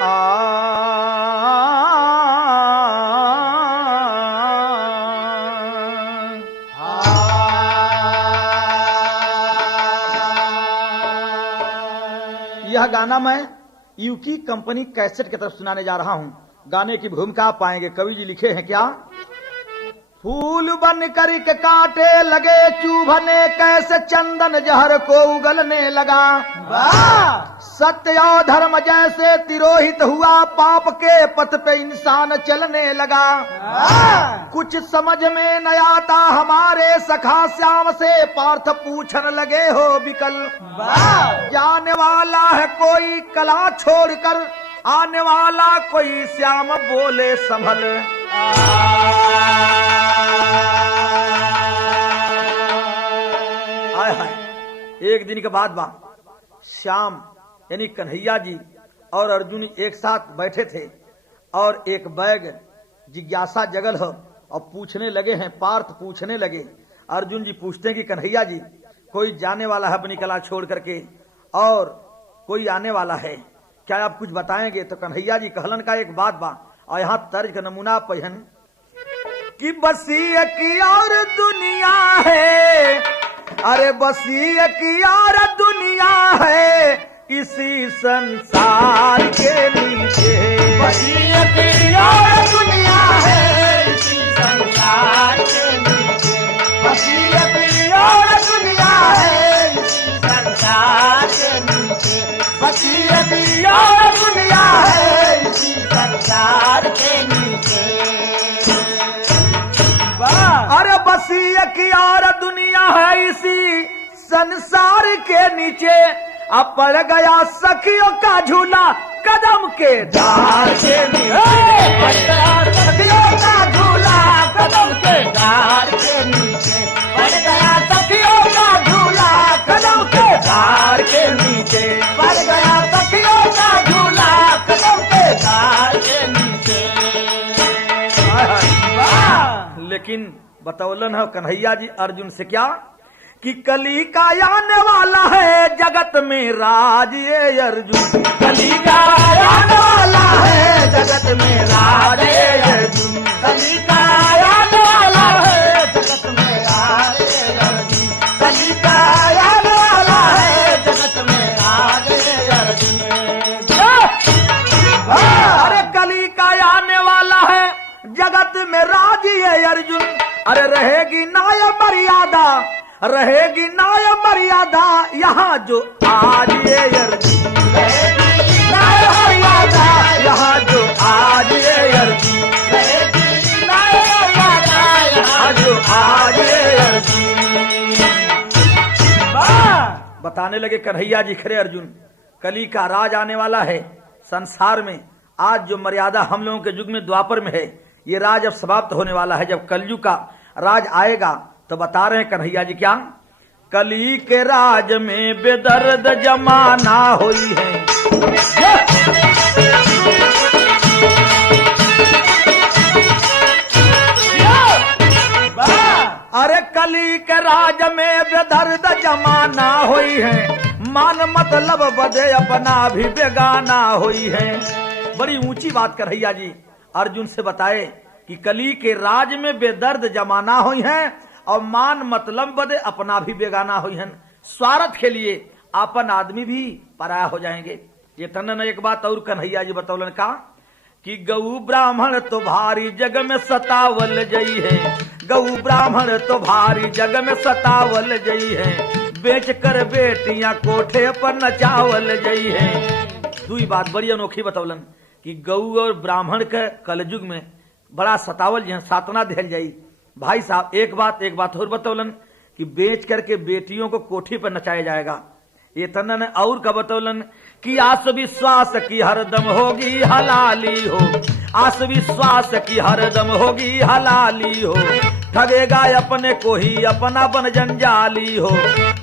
यह गाना मैं यूकी कंपनी कैसेट की तरफ सुनाने जा रहा हूं। गाने की भूमिका आप पाएंगे। कवि जी लिखे हैं क्या? फूल बन कर के काटे लगे चुभने, कैसे चंदन जहर को उगलने लगा। सत्य और धर्म जैसे तिरोहित हुआ, पाप के पथ पे इंसान चलने लगा। कुछ समझ में न आता हमारे सखा श्याम से, पार्थ पूछन लगे हो विकल। जाने वाला है कोई कला छोड़कर, आने वाला कोई श्याम बोले संभल। आय हाय, एक दिन के बाद श्याम यानी कन्हैया जी और अर्जुन एक साथ बैठे थे और एक बैग जिज्ञासा जगल हो और पूछने लगे हैं। पार्थ पूछने लगे, अर्जुन जी पूछते हैं कि कन्हैया जी कोई जाने वाला है अपनी कला छोड़ करके और कोई आने वाला है, क्या आप कुछ बताएंगे? तो कन्हैया जी कहलन का एक बात बा और यहाँ तर्ज का नमूना पहन कि बसी की और दुनिया है, अरे बसी की और दुनिया है इसी संसार के नीचे। बसी की और दुनिया है इसी संसार के नीचे। बसी की और दुनिया है इसी संसार के नीचे। बसी की और दुनिया है इसी संसार के नीचे। अरे बसी की और दुनिया है इसी संसार के नीचे। अब पड़ गया सखियों का झूला कदम के डाल के नीचे। सखियों का झूला कदम के डाल के नीचे। पड़ गया सखियों का झूला कदम के डाल के नीचे। पड़ गया सखियों का झूला कदम के डाल के नीचे। लेकिन बतौलन है कन्हैया जी अर्जुन से क्या कि कली का आने वाला है जगत में राज ये अर्जुन। कली का आने वाला है जगत में राज ये अर्जुन। कली का आने वाला है जगत में राज ये अर्जुन। कली का आने वाला है जगत में राज ये अर्जुन। अरे कली का आने वाला है जगत में राज ये अर्जुन। अरे रहेगी नाय मर्यादा, रहेगी नाय मर्यादा यहाँ जो आज ये अर्जुन। रहेगी नाय मर्यादा यहाँ जो आज ये अर्जुन। रहेगी नाय मर्यादा यहाँ जो आज ये अर्जुन। बताने लगे कन्हैया जी खरे अर्जुन, कली का राज आने वाला है संसार में। आज जो मर्यादा हम लोगों के युग में द्वापर में है, ये राज अब समाप्त होने वाला है। जब कलयुग का राज आएगा तो बता रहे हैं कन्हैया जी क्या, कली के राज में बेदर्द जमाना हुई है। अरे कली के राज में बेदर्द जमाना हुई है, मान मतलब बदे अपना भी बेगाना हुई है। बड़ी ऊंची बात कन्हैया जी अर्जुन से बताए कि कली के राज में बेदर्द जमाना हुई है और मान मतलब बदे अपना भी बेगाना हुई है। स्वार्थ के लिए अपन आदमी भी पराया हो जाएंगे। ये तन एक बात और कन्हैया जी बतौलन का कि गऊ ब्राह्मण तो भारी जग में सतावल जई है। गऊ ब्राह्मण तो भारी जग में सतावल जई है, बेच कर बेटियां कोठे पर नचावल जई है। दूसरी बात बड़ी अनोखी बतौलन कि गऊ और ब्राह्मण के कलयुग में बड़ा सतावल जी सातना दिहल जाई। भाई साहब एक बात और बतौलन कि बेच करके बेटियों को कोठी पर नचाया जाएगा। ये तन और का बतौलन कि आस विश्वास की हरदम होगी हलाली हो। आस विश्वास की हरदम होगी हलाली हो, ठगेगा अपने को ही अपना बन जंजाली हो।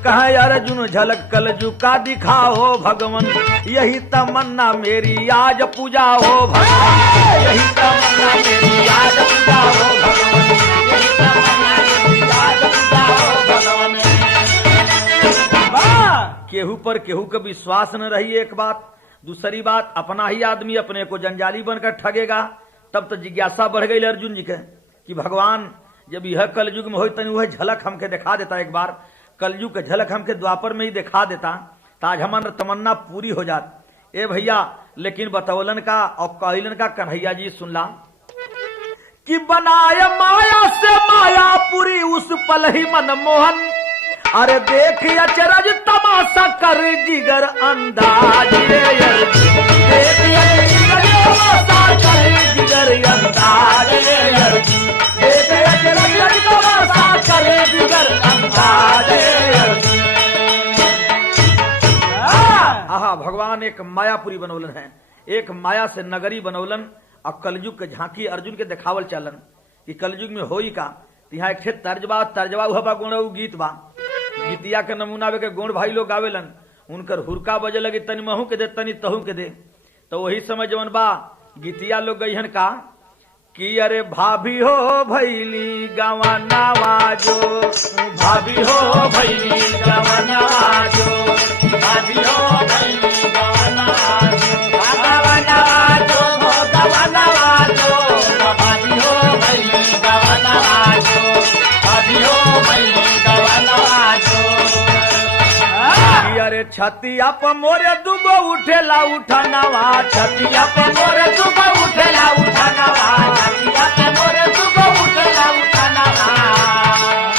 कहे अर्जुन झलक कलजु का दिखाओ भगवन, यही तमन्ना मेरी आज पूजा हो भगवान। यही तमन्ना मेरी आज पूजा हो भगवान। यही तमन्ना मेरी आज पूजा हो भगवान। केहू पर केहू का विश्वास न रही एक बात, दूसरी बात, अपना ही आदमी अपने को जंजाली बनकर ठगेगा। तब तो जिज्ञासा बढ़ गई अर्जुन जी के कि भगवान जब यह कलयुग में हो तनी वह झलक हमके दिखा देता, एक बार कलयुग के झलक हमके द्वापर में ही दिखा देता, ताज हमार तमन्ना पूरी हो जात। ए भैया, लेकिन बतौलन का और कहलन का कन्हैया जी सुनला कि बनाए माया से माया पूरी उस पल ही मनमोहन, अरे देख अचरज तमाशा कर जिगर अंदाज, देख अचरज तमाशा कर जिगर अंदाज, देख अचरज तमाशा कर जिगर अंदाज। आहा, भगवान एक मायापुरी बनौलन है, एक माया से नगरी बनौलन और कलयुग के झांकी अर्जुन के दिखावल चलन कि कलयुग में होई का। यहाँ एक तर्जबा हुआ बा, गुण गीत बा, गीतिया के नमूना के गुण भाई लोग गावेलन, उनकर हुरका बजे लगी तनी महू के दे तनी तहू के दे। तो वही समय जवन बा गीतिया लोग गईहन का कि अरे भाभी हो भैली गवनवा जो, भाभी हो भैली गवनवा जो, भाभी हो भैली गवनवा जो, गवनवा जो, गवनवा जो, भाभी हो भैली गवनवा जो, भाभी हो भैली गवनवा जो। अरे छतिया पर मोरे दुगो उठेला उठानवा, छतिया पर मोरे दुगो उठेला उठानवा, छतिया पर मोरे दुगो उठेला उठानवा।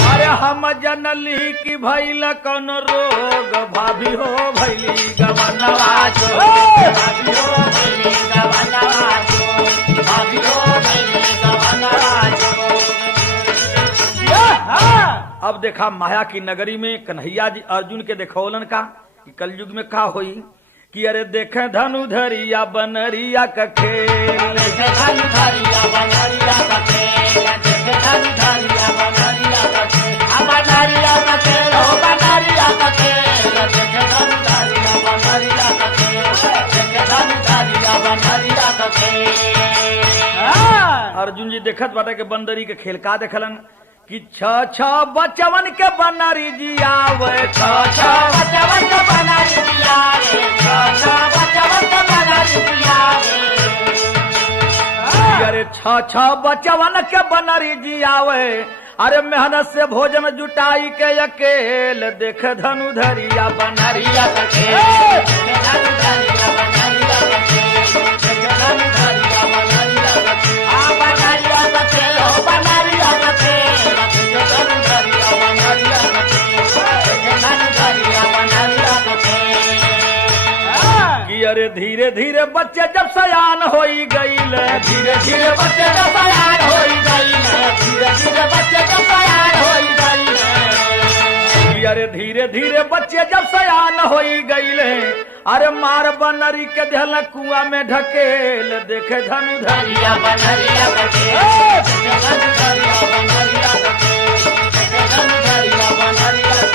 अरे हम जनली की भइल कौन रोग, भाभी हो भइली गवनवा जो, भाभी हो भइली गवनवा जो, भाभी हो भइली गवनवा जो। अब देखा माया की नगरी में कन्हैया जी अर्जुन के देखौलन का कि कलयुग में का होई कि अरे देखे धनुधरिया बनरिया का खेल, देखे धनुधरिया बनरिया का खेल, देखे धनुधरिया बनरिया का खेल, बनरिया का खेल, हो बनरिया का खेल, देखे धनुधरिया बनरिया का खेल, देखे धनुधरिया बनरिया का खेल। अर्जुन जी देखत बाटे के बंदरी के खेल का देखलन कि छ बचवन के बनरी जियावे, छ बचवन के बनरी जियावे, छ बचवन के बनरी जियावे। अरे छ बचवन के बनरी जियावे, अरे मेहनत से भोजन जुटाई के अकेल, देख धनुधरिया बनरिया का खेल, धनुधरिया बनरिया का खेल, धनुधरिया बनरिया का खेल, बनरिया का खेल, हो बनरिया का खेल, अरे धीरे धीरे बच्चे जब सयान होई गईल, धीरे धीरे बच्चे जब सयान होई गईल, धीरे धीरे बच्चे जब सयान होई गईल, अरे धीरे धीरे बच्चे जब सयान होई गईल, अरे मार बनरी के धल कुआं में ढकेल, देखे धनुधरिया बनरिया का खेल, धनुधरिया बनरिया का खेल, धनुधरिया बनरिया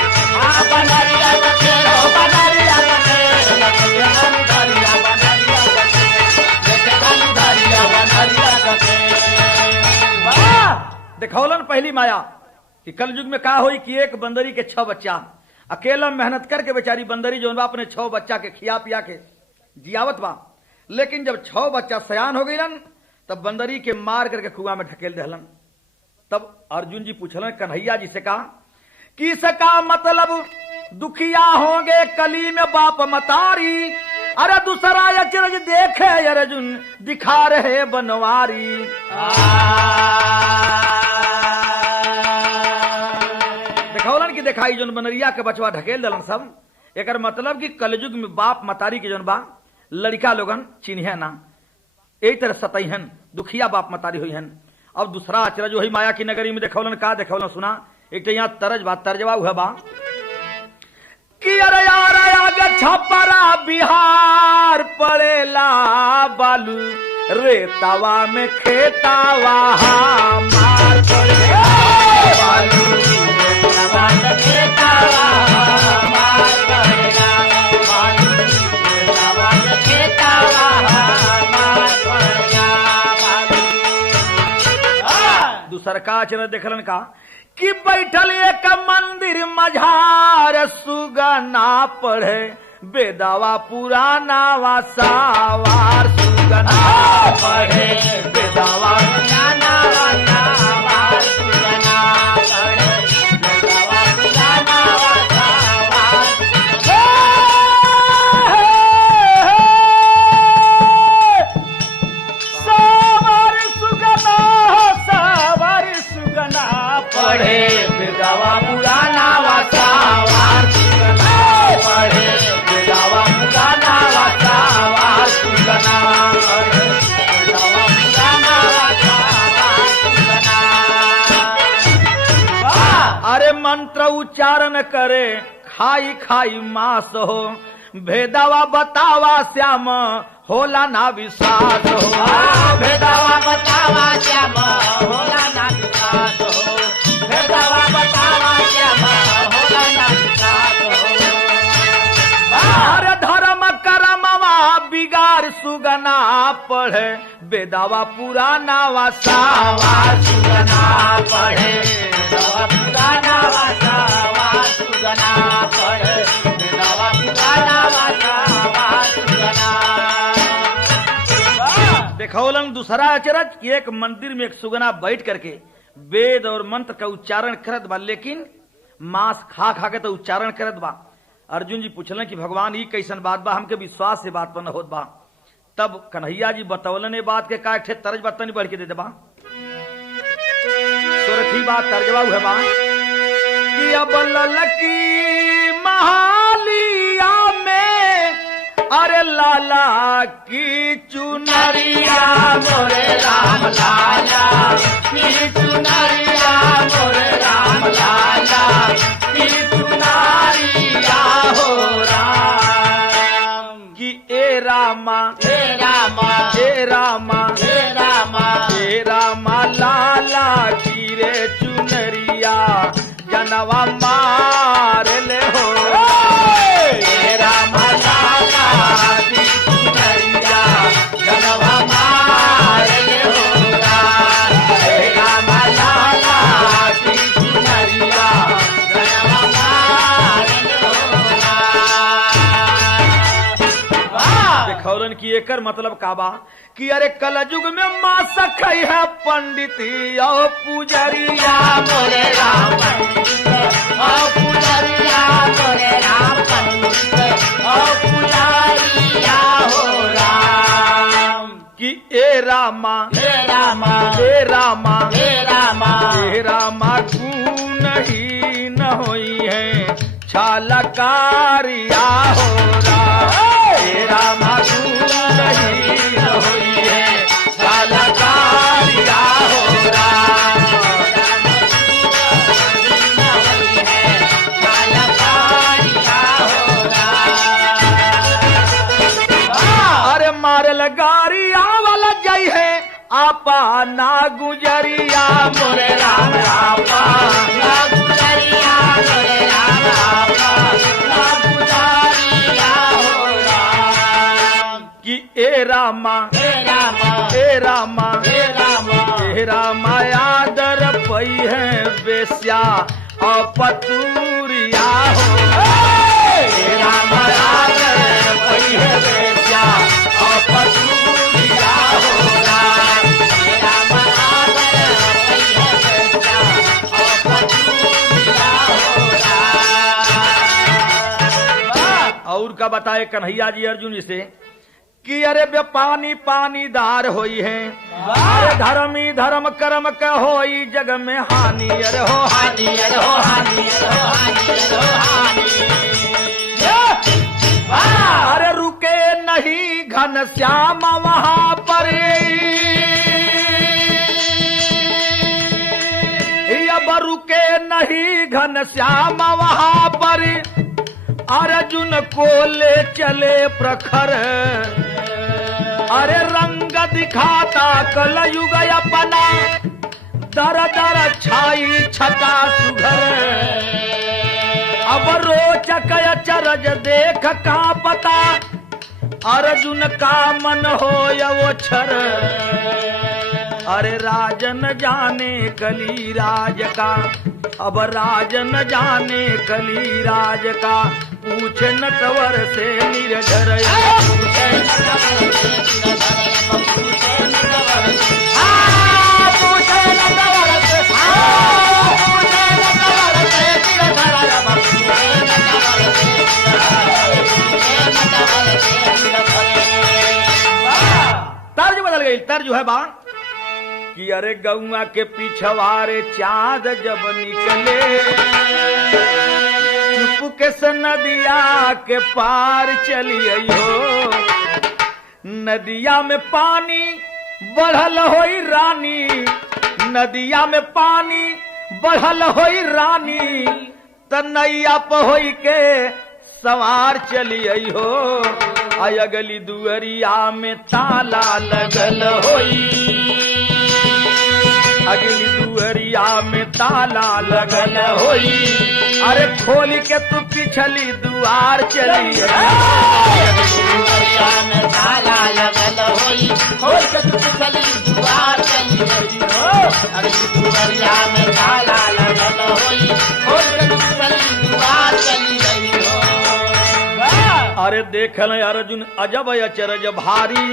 बनरिया का खेल, बनरिया का खेल, धनुधरिया बनरिया का खेल, धनुधरिया बनरिया का खेल। देखौलन पहली माया कि कलयुग में का होई कि एक बंदरी के 6 बच्चा अकेला मेहनत करके बेचारी बंदरी जो बा अपने 6 बच्चा के खिया पिया के जियावत बा, लेकिन जब 6 बच्चा सयान हो गईलन तब बंदरी के मार करके कुआं में ढकेल दहलन। तब अर्जुन जी पूछलन कन्हैया जी से कहा कि इसका मतलब दुखिया होंगे कली में बाप मतारी, अरे दूसरा अचरज देखे अर्जुन दिखा रहे बनवारी। देखौलन की दिखाई जोन बनरिया के बचवा ढकेल दलन सब, एकर मतलब कि कलयुग में बाप मतारी के जोन बा लड़का लोगन चिन्हे ना, यही तरह सतैहन दुखिया बाप मतारी हुई हन। अब दूसरा अचरज वही माया की नगरी में देखौलन का देखौलन सुना, एक तो यहाँ तर्जबा हुआ बा कि अरे यार आगे छपरा बिहार पड़ेला बालू रेतावा में खेतावा मार पड़ेला बालू रेतावा में खेतावा मार पड़ेला बालू रेतावा में खेतावा मार पड़ेला बालू। दूसर का आचरण देखलन का कि बैठल एक मंदिर मझार सुगना पढ़े बेदावा पुराना वा सावार सुगना पढ़े बेदावा पुराना वाला वार सुगना पढ़े बेदावा पुराना वाला वार सावार सुगना पढ़े बेदावा पुराना वा सावार सुगना पढ़े बेदावा पुराना वा सावार सुगना पढ़े बेदावा पुराना वा सावार सुगना। अरे मंत्र उच्चारण करे खाई खाई मास हो भेदावा बतावा श्याम होला ना विश्वास हो भेदावा बतावा श्याम होला ना विश्वास हो भेदावा बतावा श्याम होला ना विश्वास हो। अरे धर्म करमवा बिगाड़ सुगना पढ़े बेदावा पुराना वा सावार सुगना पढ़े बेदावा पुराना वा सावार सुगना पढ़े बेदावा पुराना वा सावार सुगना। देखौलन दूसरा अचरज कि एक मंदिर में एक सुगना बैठ करके वेद और मंत्र का उच्चारण करत बा, लेकिन मांस खा खा के तो उच्चारण करत बा। अर्जुन जी पूछलन कि भगवान ई कैसन बात बा, हमके विश्वास से बात पर न होत बा। तब कन्हैया जी बतौलन बात के का ठे तरज बतनी बढ़ के दे देबा। सोरठी बात तर्जवा हुआ बा कि अब ललकी महालिया में अरे लाला की चुनरिया मोरे राम लाला की चुनरिया मोरे राम लाला की चुनरिया हो राम कि ए रामा हे रामा ए रामा हे रामा ए रामा लाला की रे चुनरिया जनवा मार ले हो हे रामा लाला की चुनरिया जनवा मार ले हो राम हे रामा लाला की चुनरिया जनवा मार ले हो राम। देखौलन की एकर मतलब का बा कि अरे कलयुग में मां सखई है पंडित और पुजरिया मोरे राम पंडित ओ पुजरिया मोरे राम पंडित ओ पुजारिया हो राम कि ए रामा हे रामा ए रामा हे रामा ए रामा गुण ही न होई है छालकारिया हो राम ए रामा गुण ही न होई है छालकारिया हो राम अरे मारल गारिया वाला जय है आपा ना गुजरिया मोरे राम रामा ना गुजरिया मोरे राम रामा ना गुजरिया हो राम कि ए रामा हे रामा ए रामा हे रामा ए रामा आदर पई है बेस्या अपतूरिया हो हे रामा आदर पई है बेस्या अपतूरिया हो राम हे रामा आदर पई है बेस्या अपतूरिया हो राम। और का बताए कन्हैया जी अर्जुन जी से कि अरे बे पानी पानी दार होई है अरे धर्मी धर्म कर्म का होई जग में हानि अरे हो हानि अरे हो हानि अरे हो हानि अरे हो हानि। अरे रुके नहीं घन श्याम वहां पर अब रुके नहीं घन श्याम वहां पर अर्जुन को ले चले प्रखर अरे रंग दिखाता कलयुग अपना दर दर छाई छटा सुघर अब रोचक चरज देख का पता अर्जुन का मन हो वो छर अरे राजन जाने कली राज का अब राजन जाने कली राज का पूछे नटवर से निर्झर पूछे नटवर से गिरधर पूछे नटवर से पूछे नटवर से पूछे नटवर से गिरधर पूछे नटवर से तर्ज बदल गई। तर्ज है बा कि अरे गौआ के पिछवारे चाँद जब निकले चुपके से नदिया के पार चली आई हो। नदिया में पानी बढ़ल होई रानी, नदिया में पानी बढ़ल होई रानी, त नैया पहोई के सवार चली आई हो। आई अगली दुअरिया में ताला लगल होई, अगली दुअरिया में ताला लगल होई, अरे खोली के तू पिछली दुआर चली दुआरिया में ताला लगल होई, खोल के तू पिछली दुआर चली गई हो। अगली दुआरिया में ताला लगल होई, खोल के तू पिछली दुआर चली गई हो। अरे देखल अर्जुन अजब अचरज भारी,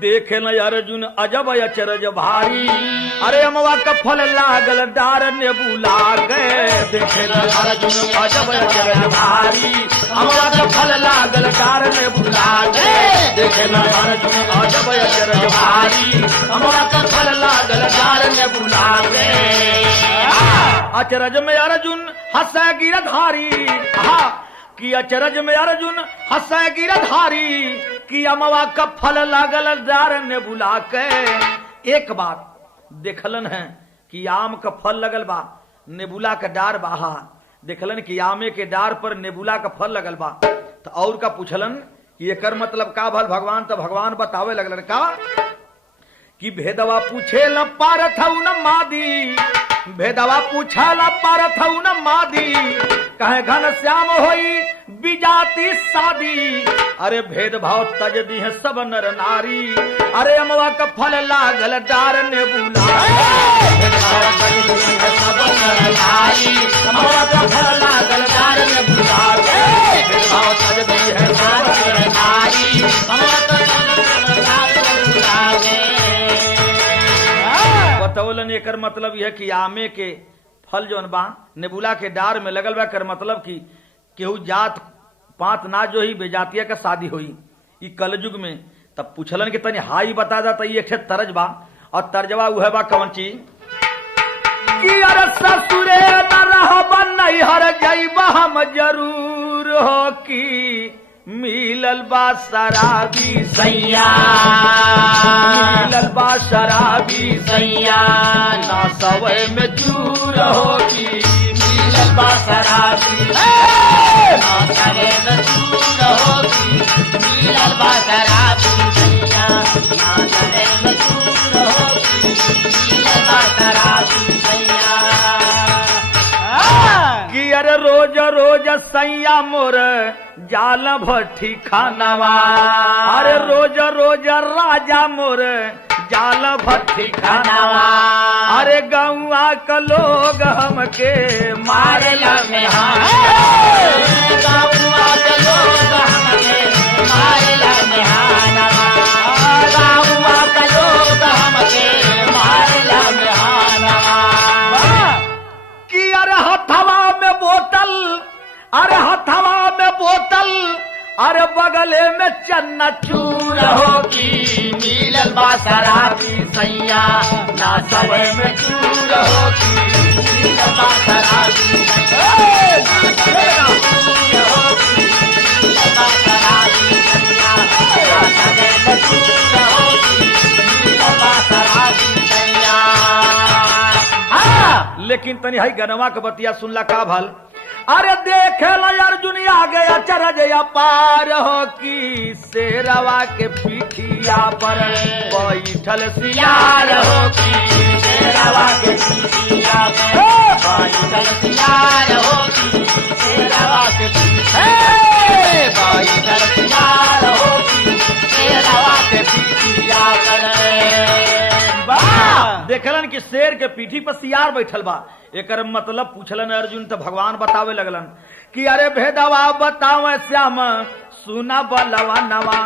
देखल अर्जुन अजब अचरज भारी, अरे अमवा का फल लागल डार ने बुला के। देखल अर्जुन अजब अचरज भारी, अमवा का फल लागल डार ने बुला के। देखल अर्जुन अजब अचरज भारी, अमवा का फल लागल डार ने बुला के। अचरज में अर्जुन हंसे गिरधारी, कि अचरज में अर्जुन हंसे गिरधारी, कि अमवा का फल लागल डार ने बुला के। एक बात देखलन है कि आम का फल लगल बा, नेबुला का डार बाहा। देखलन कि आमे के डार पर नेबुला का फल लगल बा, तो और का पूछलन कि एकर मतलब का भल भगवान। तो भगवान बतावे लगलन का कि भेदवा पूछे ल पारथ न मादी, भेदवा पूछला पारथ न मादी, कहे घन श्याम होई बिजाती शादी। अरे भेदभाव तज दी है सब नर नारी, अरे अमवा का फल लागल डार ने बुला। भेदभाव तज दी है सब नर नारी, अमवा का फल लागल डार ने बुला। भेदभाव तज दी है सब नर नारी, अमवा का फल लागल डार ने बुला। बतौलन एकर मतलब यह कि आमे के फल जौन बा नेबुला के डार में लगल बा, कर मतलब कि केहू जात पात ना जो ही बेजातिया का शादी हुई ई कलयुग में। तब पूछलन कि तनी हाई बता दा, तो एक तरज बा, और तर्जवा उह बा कौन चीज कि अरे ससुरे न रहब नैहर जइबा हम जरूर हो, कि मिलल बा शराबी सैया, मिलल बा शराबी सैया, ना सवै में चूर होगी। मिलल बा शराबी ना सवै में चूर होगी, मिलल बा शराबी सैया, ना सवै में चूर होगी, मिलल बा शराबी सैया। कि अरे रोज रोज सैया मोर जाल भट्टी खानवा, अरे रोज रोज राजा मोर जाल भट्टी खानवा, अरे गौआ का लोग हमके मारेला में गौआ के लोग हमके मारेला में हानवा, गौआ के लोग हमके मारेला में हानवा। कि अरे हथवा में बोतल, अरे हथवा में बोतल, अरे बगले में चन्नाचूर होगी। मिलल बा शराबी सैया ना सवै में चूर होगी, मिलल बा शराबी सैया ना सवै में चूर होगी, मिलल बा शराबी सैया ना सवै में चूर होगी, मिलल बा शराबी सैया। लेकिन तनी हाई गनवा के बतिया सुनला का भल। अरे देखे अर्जुन आ गया चरज पार हो, कि शेरवा के पीठिया पर बैठल सियार हो, कि शेरवा के पीठिया पर बैठल सियार हो, कि शेरवा के बैठल सियार हो, कि शेरवा के पीठिया पर। देखलन कि शेर के पीठी पर सियार बैठल बा। एकर मतलब पूछलन अर्जुन तो भगवान बतावे लगलन कि अरे भेदवा बतावे श्याम सुना बलवा नवा।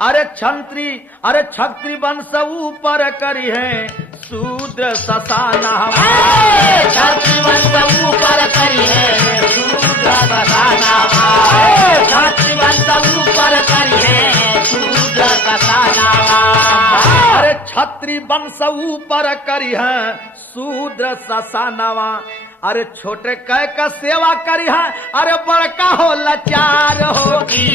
अरे छत्री वंश ऊपर करी है शूद्र ससाना। छत्री वंश ऊपर करी है शूद्र ससाना। छत्री वंश ऊपर करी है शूद्र ससाना। अरे छत्री वंश ऊपर करी है शूद्र ससानवा। अरे छोटे कह का सेवा करी है अरे बड़का हो लाचार होगी।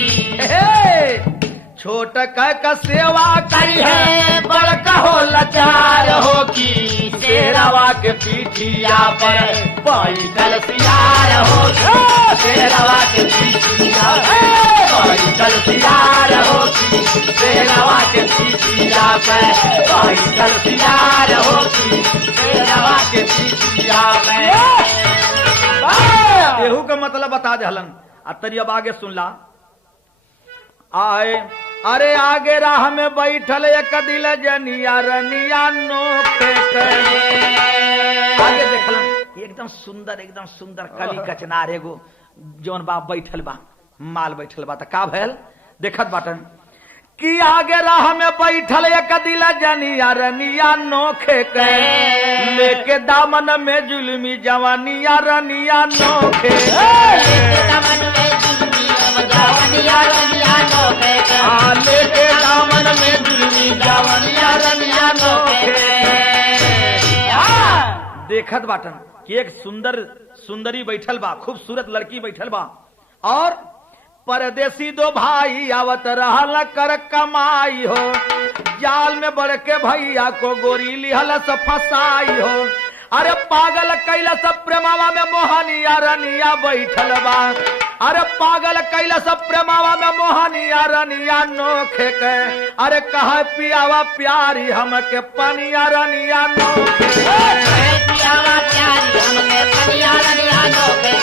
छोट कह का सेवा करी है बड़का हो लाचार होगी। शेरवा के पीठिया पर पैदल सियार होगी। शेरवा के पीठिया पैदल सियार होगी। शेरवा के पीठिया पर पैदल सियार होगी। शेरवा के पीठिया पर। एहू का मतलब बता दहलन। तरी अब आगे सुन ला। आए अरे आगे राह में बैठल एक दिल जनिया रनिया नोखे करे। आगे देखलन एकदम सुंदर कली कचनार एगो जौन बा बैठल बा माल बैठल बा। त का भैल देखत बाटन कि आगे राह में बैठल एक दिल जनिया रनिया नोखे करे। लेके दामन में जुल्मी जवानिया रनिया नोखे। लेके दामन में जुल्मी जवानिया रनिया नोखे। लेके दामन में जुल्मी जवानिया रनिया नोखे। देखत बाटन कि एक सुंदरी बैठल बा, खूबसूरत लड़की बैठल बा और परदेसी दो भाई आवत रहल कर कमाई हो। जाल में बढ़ के भैया को गोरी लिहल से फसाई हो। अरे पागल कैला सब प्रेमावा में मोहनिया रनिया बैठल बा। अरे पागल कैला सब प्रेमावा में मोहनिया रनिया नोखे के। अरे कहे पियावा प्यारी हमके पनिया रनिया नोखे। पियावा प्यारी हमके पनिया रनिया नोखे।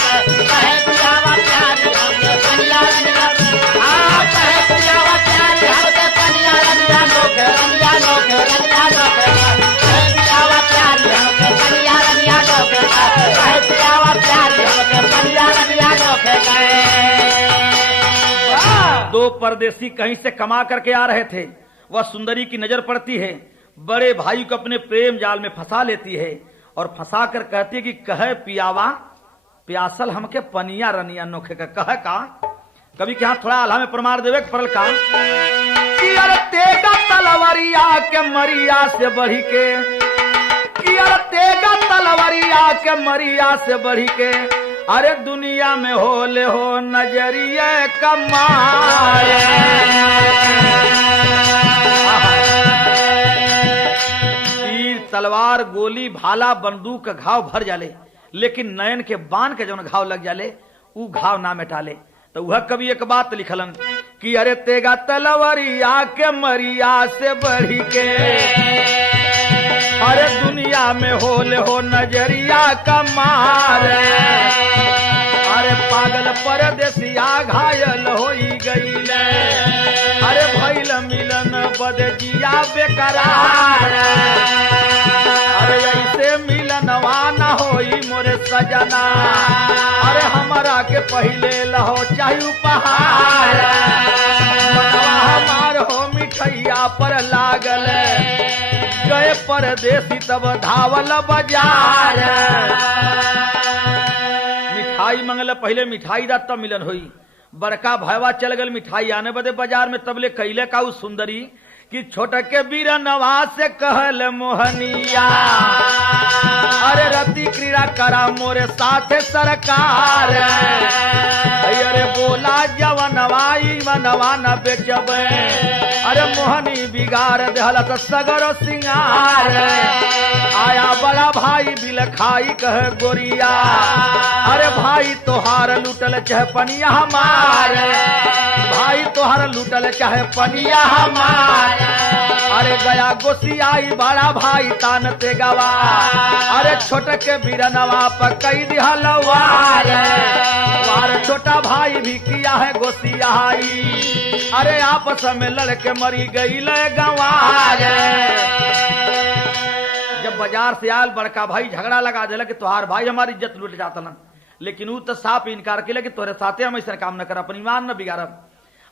कहे पियावा प्यारी हमके पनिया रनिया नोखे। कहे पियावा प्यारी हमके पनिया रनिया नोखे। रनिया नोखे रनिया नोखे। कहे पियावा प्यारी हमके पनिया रनिया नोखे। कहे पियावा प्यारी हमके पनिया रनिया नोखे। दो परदेसी कहीं से कमा करके आ रहे थे। वह सुंदरी की नजर पड़ती है, बड़े भाई को अपने प्रेम जाल में फंसा लेती है और फंसा कर कहती है कि कहे पियावा प्यासल हमके पनिया रनिया नोखे का। कहे का कभी क्या थोड़ा आल्हा में प्रमाण देवे परल का कि अरे तेगा तलवरिया के मरिया से बढ़ी के। कि अरे तेगा तलवरिया के मरिया से बढ़ी के। अरे दुनिया में होले हो नजरिए कमाए। तीर तलवार गोली भाला बंदूक का घाव भर जाले, लेकिन नयन के बाण के जौन घाव लग जाले ऊ घाव ना मिटाले। तो वह कभी एक बात लिखलन कि अरे तेगा तलवरिया के मरिया से बढ़ी के। अरे दुनिया में होले हो नजरिया कमार। अरे पागल परदेसिया घायल होई गईले। अरे भइल मिलन बदजिया बेकरार। अरे ऐसे मिलनवा न होई मोरे सजना। अरे हमरा के पहिले लहो चाहे उपहार। मनवा हमार हो मिठैया पर लागल। गए परदेसी तब धावल बाजार। मिठाई मंगल पहले मिठाई दा तब मिलन हुई। बड़का भयवा चल गल मिठाई आने बदे बाजार में। तबले कैले का सुंदरी कि छोट के बीरनवा से कहल मोहनिया। अरे रति क्रीड़ा करा मोरे साथे सरकार। अरे बोला जवनवाई मनवा न बेचब। अरे मोहनी बिगाड़ देहल तो सगरो सिंगार। आया बड़ा भाई बिल खाई कह गोरिया। अरे भाई तोहार लुटल चाहे पनिया हमार। भाई तोहार लुटल चाहे पनिया हमार। अरे गया गोसियाई बड़ा भाई तान ते गवा। अरे छोट के बीरनवा पकई दिहल वार। वार छोटा भाई भी किया है गोसियाई। अरे आपस में लड़के मरी गई ले गंवार। जब बाजार से आयल बड़का भाई झगड़ा लगा दिला कि तुहार भाई हमारी इज्जत लूट जातलन, लेकिन ऊ तो साफ इनकार किया कि तोरे साथे हम ऐसा काम न कर, अपन ईमान न बिगाड़ब।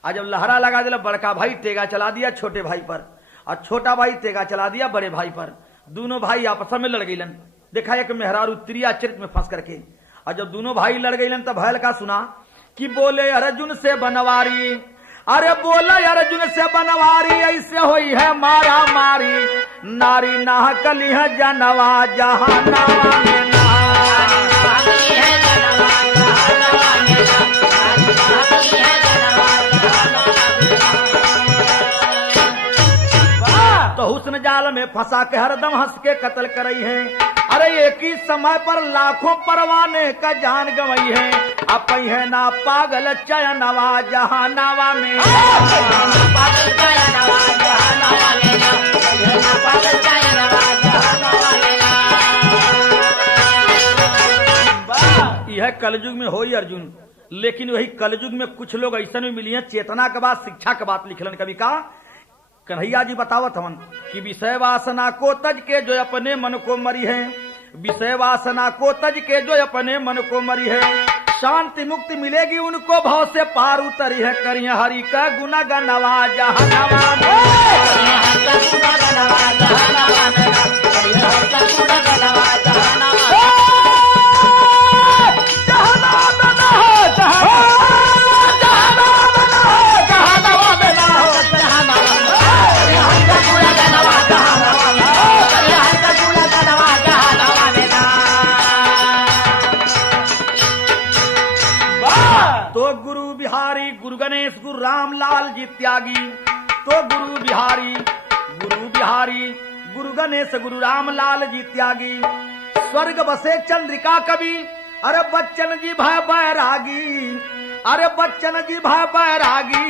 आज जब लहरा लगा दिला बड़का भाई तेगा चला दिया छोटे भाई पर, और छोटा भाई तेगा चला दिया बड़े भाई पर। दोनों भाई आपस में लड़ गईलन। देखा एक मेहरारू त्रिया चरित में फंस करके, और जब दोनों भाई लड़ गईलन तब भैल का सुना कि बोले अर्जुन से बनवारी, अरे बोला अर्जुन से बनवारी, ऐसे हुई है मारा मारी, नारी नाह कली है जनवा जहानावा में तो हुस्न जाल में फंसा के हरदम हंस के कत्ल करई है। अरे एक ही समय पर लाखों परवाने का जान गवई है, अब है ना पागल चयनवा जहानावा में। यह कलयुग में होई अर्जुन, लेकिन वही कलयुग में कुछ लोग ऐसा भी मिली है चेतना के बाद शिक्षा के बात लिखलन। कभी का कन्हैया जी बतावत हवन कि विषय वासना को तज के जो अपने मन को मरी है, विषय वासना को तज के जो अपने मन को मरी है, शांति मुक्ति मिलेगी उनको भाव से पार उतरी है, करिए हरि का गुना गनवा जहानावा गुरु गणेश गुरु रामलाल जी त्यागी। तो गुरु बिहारी गुरु गणेश गुरु रामलाल जी त्यागी, स्वर्ग बसे चंद्रिका कवि, अरे बच्चन जी भाई बैरागी, अरे बच्चन जी भाई बैरागी,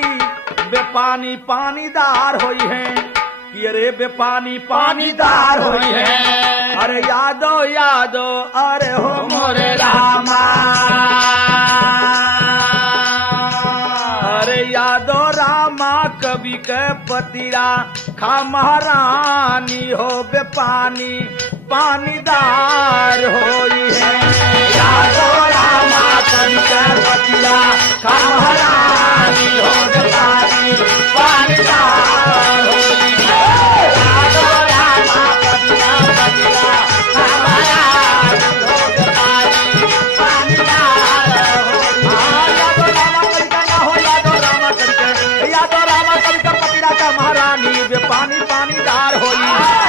बेपानी पानीदार होई है कि अरे बेपानी पानीदार होई है। अरे यादो यादो अरे हो मोरे रामा, अरे यादो रामा कवि के पतिरा खा महारानी हो बेपानी पानीदार होई है। यादो रामा कवि के पतिरा खा महारानी हो बेपानी पानीदार होई है। यादो रामा कवि के पतिरा खा महारानी हो बेपानी पानीदार होई है। यादो रामा कवि का ना हो, यादो रामा कवि का पतिरा का महारानी बेपानी पानीदार होई।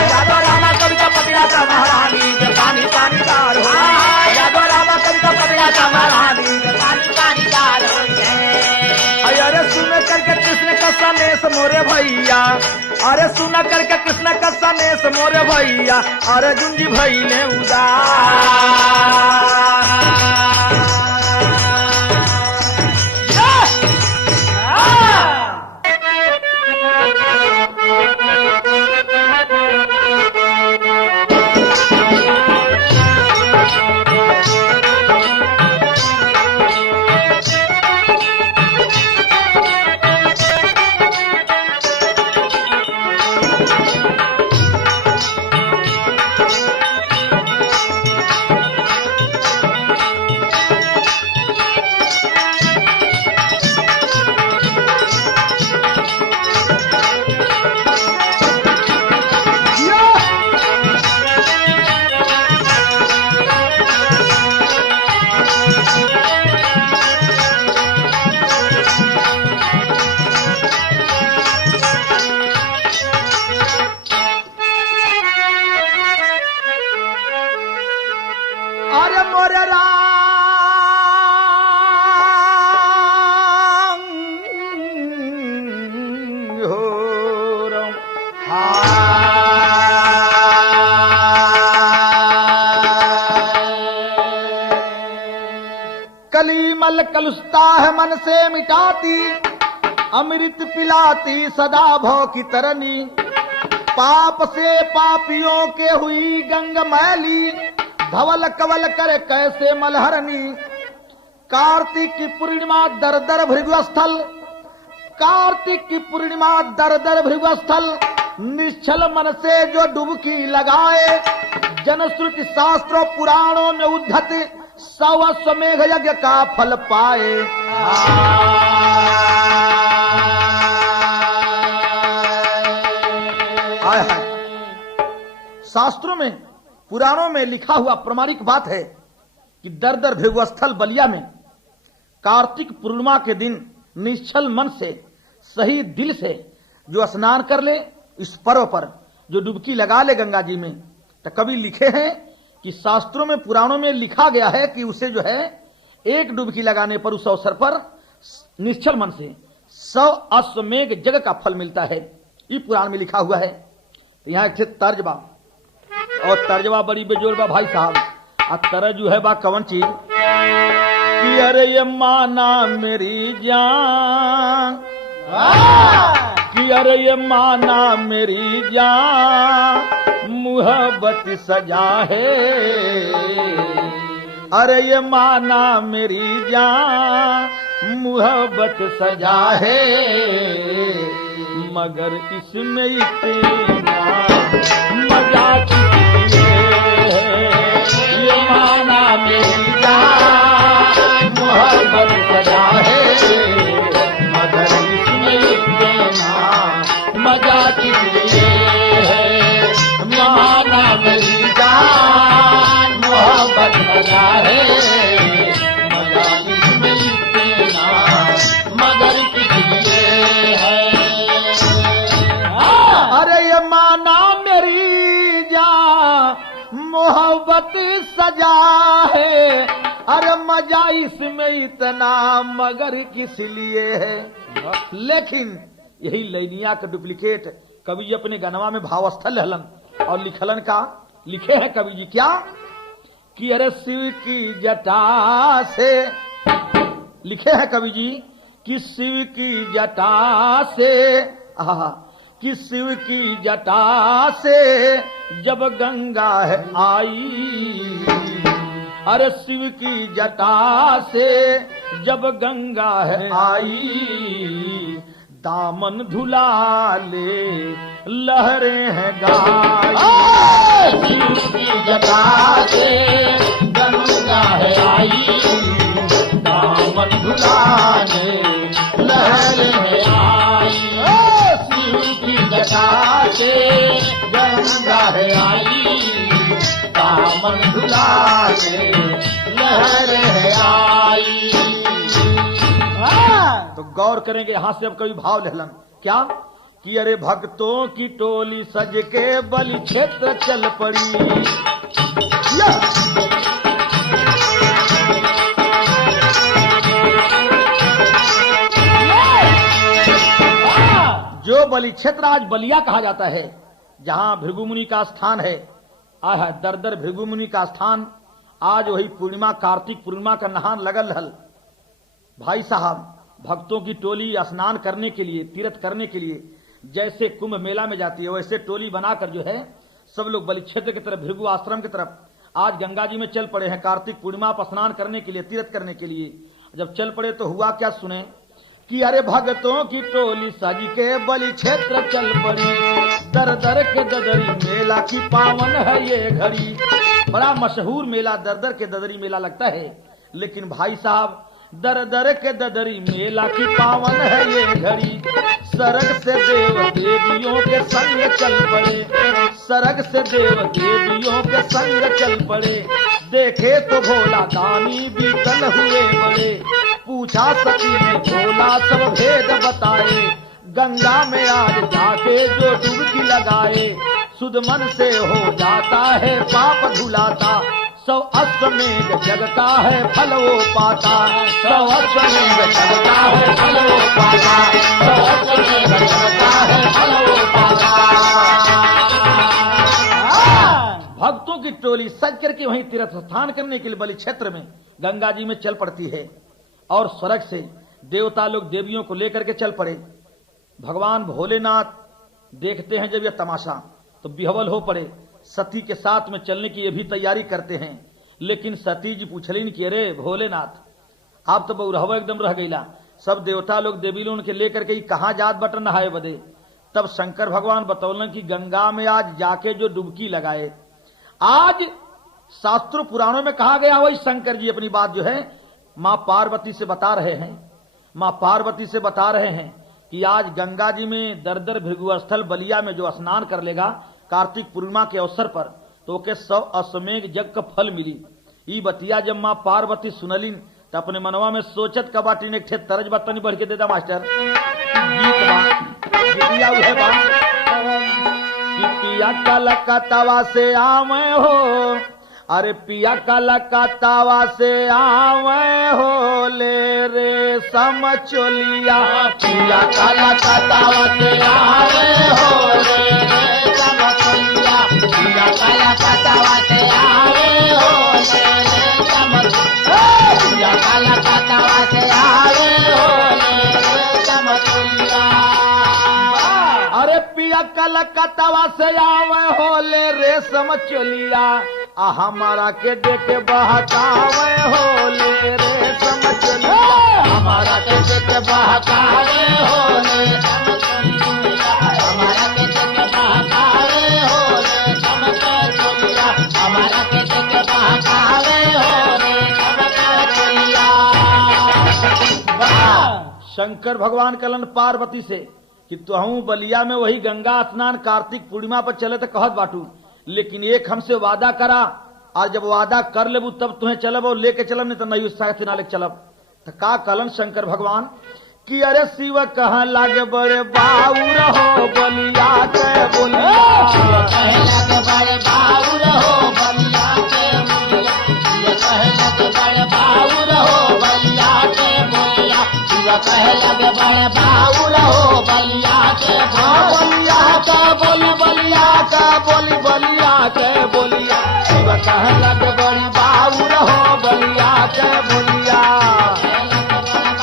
यादव रामा कवि का पतिरा का महारानी बेपानी पानीदार होई। यादव रामा कवि का पतिरा का महारानी बेपानी पानीदार होई। अरे सुन करके कृष्ण का सनेश मोरे भैया, अरे सुन करके कृष्ण का सनेश मोरे भैया, अर्जुन जी भइले उदास। कलीमल कलुषता है मन से मिटाती, अमृत पिलाती सदा भव की तरनी, पाप से पापियों के हुई गंग मैली, धवल कवल करे कैसे मलहरनी। कार्तिक की पूर्णिमा दर दर भृगुस्थल, कार्तिक की पूर्णिमा दर दर भृगुस्थल, निश्चल मन से जो डुबकी लगाए, जनश्रुति शास्त्रों पुराणों में उद्धत 100 अश्वमेघ यज्ञ का फल पाए। आय हाय, शास्त्रों में पुराणों में लिखा हुआ प्रमाणिक बात है कि दरदर भृगुस्थल बलिया में कार्तिक पूर्णिमा के दिन निश्चल मन से सही दिल से जो स्नान कर ले, इस पर्व पर जो डुबकी लगा ले गंगा जी में, तो कवि लिखे हैं कि शास्त्रों में पुराणों में लिखा गया है कि उसे जो है एक डुबकी लगाने पर उस अवसर पर निश्चल मन से 100 अश्वमेघ यज्ञ का फल मिलता है। ये पुराण में लिखा हुआ है। तो यहाँ एक तर्जबा, और तर्जबा बड़ी बेजोर बा भाई साहब। और तरज जो है बा कवन चीज कि अरे ये माना मेरी जान, कि अरे ये माना मेरी जान मुहब्बत सजा है। अरे ये माना मेरी जान मुहब्बत सजा है, मगर इसमें इतना मजा किसलिए है। ये माना मेरी जान मुहब्बत सजा है, मगर इसमें इतना मजा किसलिए है। माना मेरी जान मोहब्बत सजा है, मजा इसमें इतना मगर किसलिए है। अरे ये माना मेरी जान मोहब्बत सजा है, अरे मजा इसमें इतना मगर किस लिए है। लेकिन यही लैनिया का डुप्लीकेट कवि जी अपने गनवा में भावस्थल हलन और लिखलन का लिखे हैं कवि जी क्या कि अरे शिव की जटा से, लिखे हैं कवि जी कि शिव की जटा से, कि शिव की जटा से जब गंगा है आई। अरे शिव की जटा से जब गंगा है आई, दामन धुला ले लहरें हैं गाई। शिव की जटा से गंगा है आई, दामन धुला ले लहरें हैं आई। शिव की जटा से गंगा है आई, दामन धुला ले लहरें हैं आई। तो गौर करेंगे यहां से अब कभी भाव लेलन क्या कि अरे भक्तों की टोली सज के बलि क्षेत्र चल पड़ी। जो बलि क्षेत्र आज बलिया कहा जाता है, जहां भृगु मुनि का स्थान है, आह दरदर भृगु मुनि का स्थान, आज वही पूर्णिमा कार्तिक पूर्णिमा का नहान लगल रहल। भाई साहब, भक्तों की टोली स्नान करने के लिए, तीर्थ करने के लिए जैसे कुंभ मेला में जाती है, वैसे टोली बनाकर जो है सब लोग बलि क्षेत्र की तरफ, भृगु आश्रम की तरफ आज गंगा जी में चल पड़े हैं कार्तिक पूर्णिमा पर स्नान करने के लिए, तीर्थ करने के लिए। जब चल पड़े तो हुआ क्या सुने कि अरे भक्तों की टोली सज के बलि क्षेत्र चल पड़ी। दर दर के ददरी मेला की पावन है ये घड़ी। बड़ा मशहूर मेला दर दर के ददरी मेला लगता है। लेकिन भाई साहब, दर दर के ददरी मेला की पावन है ये घड़ी। सरग से देव देवियों के संग चल पड़े, सरग से देव देवियों के संग चल पड़े। देखे तो भोला दानी बीतल हुए बड़े। पूछा सती ने भोला सब भेद बताए। गंगा में आज जाके जो डुबकी लगाए, सुध मन से हो जाता है पाप धुलाता। 100 अश्वमेघ जगता है फल वो पाता। 100 अश्वमेघ जगता है फल वो पाता। 100 अश्वमेघ जगता है फल वो पाता। भक्तों की टोली सज करके वहीं तीर्थ स्थान करने के लिए बलि क्षेत्र में गंगा जी में चल पड़ती है। और स्वर्ग से देवता लोग देवियों को लेकर के चल पड़े। भगवान भोलेनाथ देखते हैं जब यह तमाशा तो विह्वल हो पड़े। सती के साथ में चलने की ये भी तैयारी करते हैं। लेकिन सती जी पूछलिन कि अरे भोलेनाथ, आप तो बहुरहवा एकदम रह गईला। सब देवता लोग देवी लोग के लेकर के कहाँ जात बटन नहाए बदे। तब शंकर भगवान बतौलन कि गंगा में आज जाके जो डुबकी लगाए, आज शास्त्रों पुराणों में कहा गया, वही शंकर जी अपनी बात जो है मां पार्वती से बता रहे हैं। मां पार्वती से बता रहे हैं कि आज गंगा जी में दरदर भृगुस्थल बलिया में जो स्नान कर लेगा कार्तिक पूर्णिमा के अवसर पर, तो के 100 अश्वमेघ यज्ञ का फल मिली। ई बतिया जब मां पार्वती सुनलिन तो अपने मनवा में सोचत का बाटी ने ठे तरज बतनी बढ़ के देता मास्टर गीत गीतिया उहे बा कि पिया कलकत्ता से आवे हो, अरे पिया कलकत्ता से आवे हो ले रे समचोलिया, पिया कलकत्ता से आवे हो ले रे समचोलिया, पिया कलकत्ता से आवे हो ले रे समचोलिया, पिया कलकत्ता से आवे हो ले रे समचोलिया। अरे पिया कलकत्ता से आवे हो ले रे समचोलिया, हमारा के देखे बहकावे हो ले रे समचोलिया, हमारा के देखे बहकावे हो ले समचोलिया, हमारा के देखे बहकावे हो ले समचोलिया, हमारा के देखे बहकावे हो ले समचोलिया। शंकर भगवान कलन पार्वती से कि तुहू बलिया में वही गंगा स्नान कार्तिक पूर्णिमा पर चले तो कहत बाटू, लेकिन एक हमसे वादा करा, और जब वादा कर लेबू तब तुम्हें चलब और लेके चलब, नहीं तो नहीं उत्साह से ना लेके चलब। तो का कलन शंकर भगवान कि अरे शिव कहाँ लागे बड़े बाउर हो बलिया के बोलिया, कहे लगे बड़े बाउर हो बलिया के बोलिया, ये कहे लगे बड़े बाउर हो बलिया के बोलिया, ये कहे लगे बड़े बाउर हो बलिया के बलिया का बोली बलिया का बोली बलिया के बोलिया, शिव कहाँ लागे बड़ी बाउर हो बलिया के बोलिया,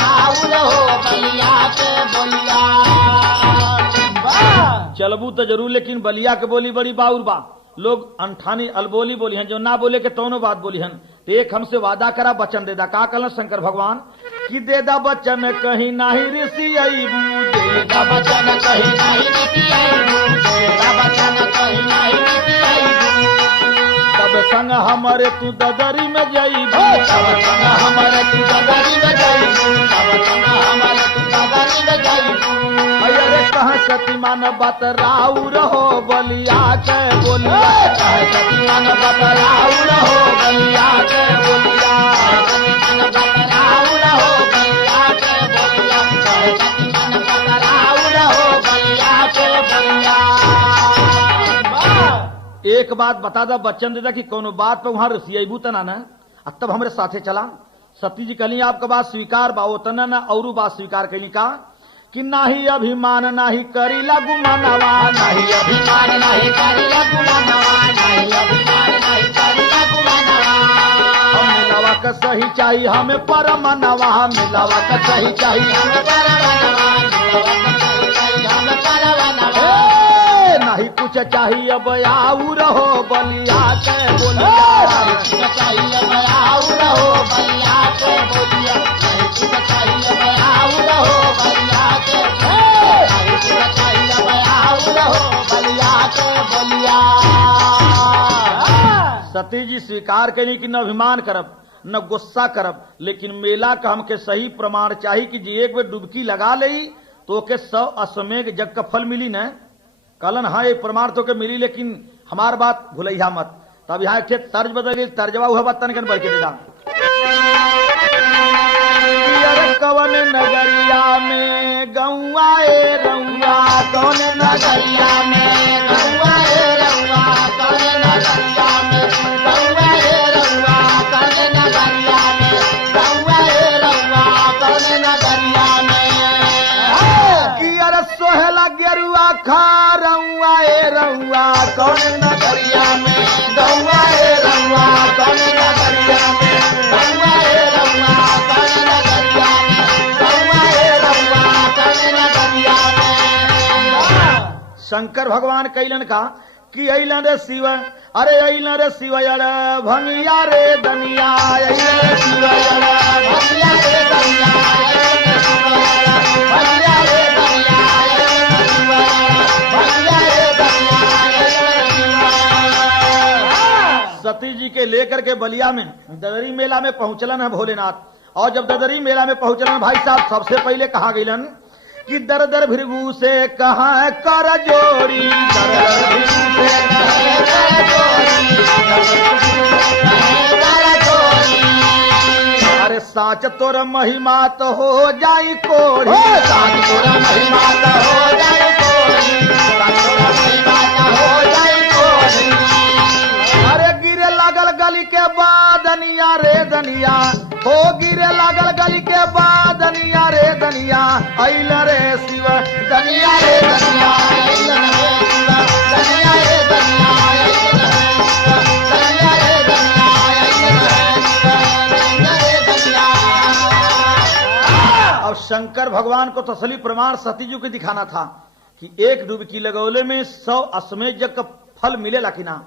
बाउर हो बलिया के बोलिया। चलबू तो जरूर, लेकिन बलिया के बोली बड़ी बाउर बा। लोग अंठानी अलबोली बोली हैं, जो ना बोले के दोनों बात बोली हैं। तो एक हमसे वादा करा, वचन दे दा। का कहलन शंकर भगवान कि दे दा वचन कहीं नाही ऋषि अईबू, दे दा वचन कहीं नहीं नीति आईबू, तेरा वचन कहीं नहीं नीति आईबू, तब संग हमारे तू ददरी में जाईबू, तब संग हमारे तू ददरी में जाईबू, तब संग हमारे तू ददरी में जाईबू। अरे कहाँ सतीमान बात राउर हो बलिया के बोलिया, कहे सतीमान बतराउर हो बलिया के बोलिया, कहे सतीमान बतराउर हो बलिया के बोलिया, कहे सतीमान बतराउर हो बलिया के बोलिया। एक बात बता दा, वचन दे दा कि कोनो बात पे वहां रसियबू तना ना, तब हमरे साथे चला। सती जी कहली आपका बात स्वीकार बा, तना ना और बात स्वीकार कैली का कि नाही अभिमान नाही करीला गुमानवा, नहीं अभिमान नहीं करिला गुमानवा, नहीं अभिमान नहीं करिला गुमानवा। हम मिलावा का सही चाहिए हमें परमनवा, मिलावा का सही चाहिए हम परवनवा, मिलावा का सही चाहिए हम परवनवा। नहीं कुछ चाहिए अब आउर हो बलिया के बोलिया, नहीं कुछ चाहिए बयाउर हो बलिया के बोलिया, नहीं कुछ चाहिए बयाउर हो बलिया के, नहीं कुछ चाहिए बयाउर हो बलिया के बोलिया। सती जी स्वीकार करी कि न अभिमान करब न गुस्सा करब, लेकिन मेला का हमके सही प्रमाण चाहिए कि जी एक बेर डुबकी लगा ले तो के 100 अश्वमेघ यज्ञ का फल मिली न। कलन हाँ ये प्रमाण तो के मिली, लेकिन हमार बात भूलैया मत। तब यहाँ एक तर्ज बदल गई, तर्जवा हुआ बात तन बढ़ के देगा। कवन नगरिया में गौआ ए रउआ, कौन नगरिया में गौआ ए रउआ, कौन नगरिया में गौआ ए रउआ, कौन नगरिया में गौआ ए रउआ, कौन नगरिया में। कि अरे सोहेला गेरुआ खा रउआ ए रउआ, कौन नगरिया में गौआ ए रउआ, कौन नगरिया में गौआ ए रउआ, कौन नगरिया में गौआ ए रउआ, कौन नगरिया में। शंकर भगवान कैलन का कि अइलन रे शिव, अरे अइलन रे शिव अरे भंगिया रे दनिया, अइलन रे शिव अरे भंगिया रे दनिया, भंगिया रे दनिया, भंगिया रे दनिया। सती जी के लेकर के बलिया में ददरी मेला में पहुंचलन है भोलेनाथ। और जब ददरी मेला में पहुंचलन भाई साहब, सबसे पहले कहा गईलन कि दर दर भृगु से कहा कर जोड़ी, दर दर भृगु से कर जोड़ी। अरे साच तोर महिमा तो हो जाई कोड़ी, साच तोर महिमा तो हो जाई कोड़ी, साच तोर महिमा तो हो जाई कोड़ी। अरे गिरे लागल गली के बादनिया रे दनिया, हो गिरे लागल गली के बादनिया रे दनिया, अइल रे शिव दनिया रे दनिया, अइल रे शिव दनिया रे दनिया, अइल रे शिव दनिया रे दनिया, अइल रे शिव दनिया रे दनिया। अब शंकर भगवान को तसली प्रमाण सती जी को दिखाना था कि एक डुबकी लगौले में 100 अश्वमेध यज्ञ का फल मिलेला कि ना।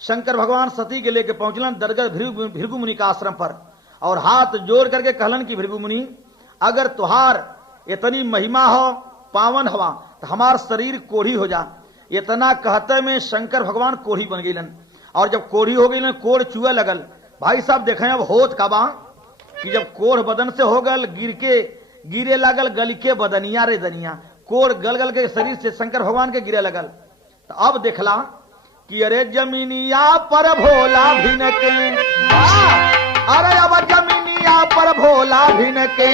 शंकर भगवान सती के लेके पहुंचलन दरगाह भृगु मुनि का आश्रम पर और हाथ जोड़ करके कहलन कि भृगु मुनि, अगर तुहार इतनी महिमा हो, पावन हवा, तो हमार शरीर कोढ़ी हो जा। इतना कहते में शंकर भगवान कोढ़ी बन गईलन। और जब कोढ़ी हो गई, कोढ़ चुए लगल। भाई साहब देखें अब होत का बा कि जब कोढ़ बदन से हो गल, गिरे लागल गल के बदनिया रे दनिया, कोढ़ गल गल के शरीर से शंकर भगवान के गिरे लगल। तो अब देखला कि अरे जमीनिया पर भोला भिन के, अरे अब जमीनिया पर भोला भिन के,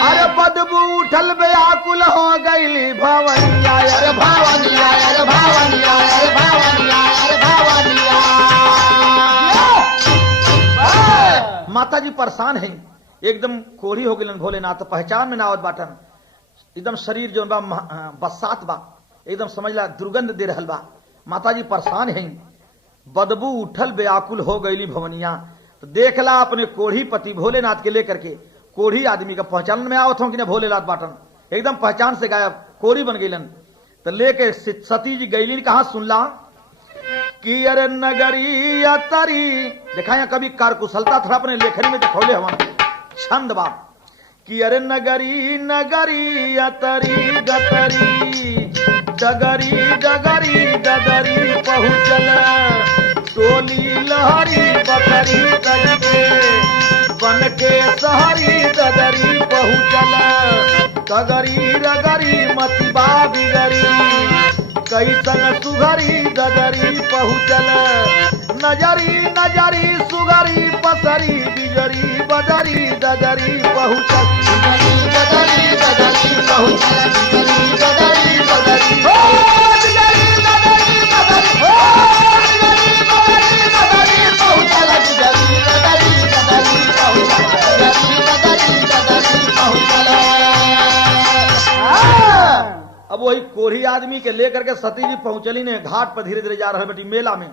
अरे बदबू उठल व्याकुल हो गईली भवनिया, अरे भवनिया, अरे भवनिया, अरे भवनिया, अरे भवनिया। माता जी परेशान हैं, एकदम कोढ़ी हो गई भोलेनाथ, पहचान में ना आवत बाटन। एकदम शरीर जो बा बसात बा, एकदम समझ ला दुर्गंध दे रहल बा। माता जी परेशान हैं, बदबू उठल व्याकुल हो गईली भवनिया। तो देखला अपने कोढ़ी पति भोलेनाथ के लेकर के, कोढ़ी आदमी का पहचान में आवत हो कि ना भोलेनाथ बाटन, एकदम पहचान से गायब, कोढ़ी बन गईलन। तो लेके सती जी गईली, कहा सुनला कि अरे नगरी अतरी, देखा यहाँ कभी कारकुशलता थोड़ा अपने लेखनी में दिखौले हवन छंद बा कि अरे नगरी नगरी अतरी गतरी, डगरी डगरी डगरी पहुंचल, टोली लहरी बकरी तजके, बन के सहरी डगरी पहुंचल, कगरी रगरी मतिबा बिगरी, कैसन सुघरी डगरी पहुंचल, नजरी नजरी सुगरी पसरी बिगरी बदरी डगरी पहुंचल, बदरी डगरी पहुंचल, बिगरी बदरी बदरी अब वही कोढ़ी आदमी के लेकर के सती जी पहुंचली ने घाट पर धीरे धीरे जा रहे बेटी मेला में।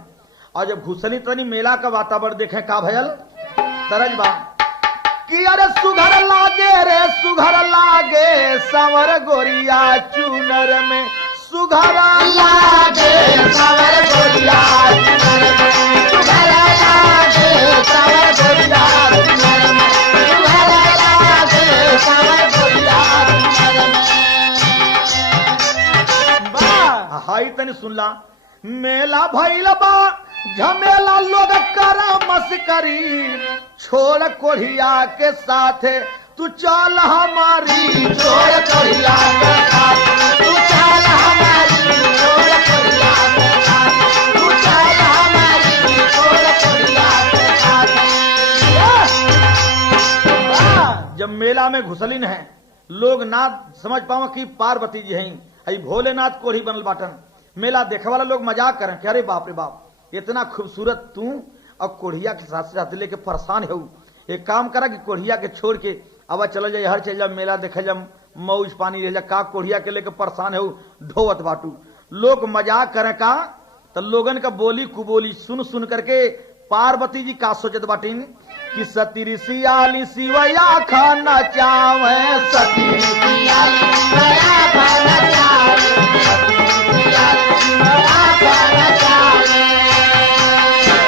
और जब घुसली तनी मेला का वातावरण देखे का भयल तरज बा कि अरे सुघर लागे रे सुघर लागे संवर गोरिया चुनर में, सुघर लागे संवर गोरिया चुनर में, सुघर लागे संवर गोरिया चुनर में, सुघर लागे संवर गोरिया चुनर में। हाई तनी सुनला मेला भइल बा झमेला, लोग करा मस्करी, छोड़ कोढ़िया के साथ तू चल हमारी, छोड़ कोढ़िया के साथ तू चल हमारी, छोड़ कोढ़िया के साथ तू चल हमारी, छोड़ कोढ़िया के साथ। जब मेला में घुसलिन है, लोग ना समझ पावा कि पार्वती जी हैं, आई भोलेनाथ कोढ़ी बनल बाटन। मेला देखे वाला लोग मजाक करें कि अरे बाप रे बाप, इतना खूबसूरत तू और कोढ़िया के साथ साथ लेके परेशान है। एक काम करा कि कोढ़िया के छोड़ के अब चल जाए, हर चल जा मेला देखे जा, मौज पानी रह जा, का कोढ़िया के लेके परेशान है ढोवत बाटू। लोग मजाक करें का, तो लोगन का बोली कुबोली सुन सुन करके पार्वती जी का सोचत बाटिन कि सती सियाली सिवया खाना चावे, सती सियाली सिवया खाना चावे,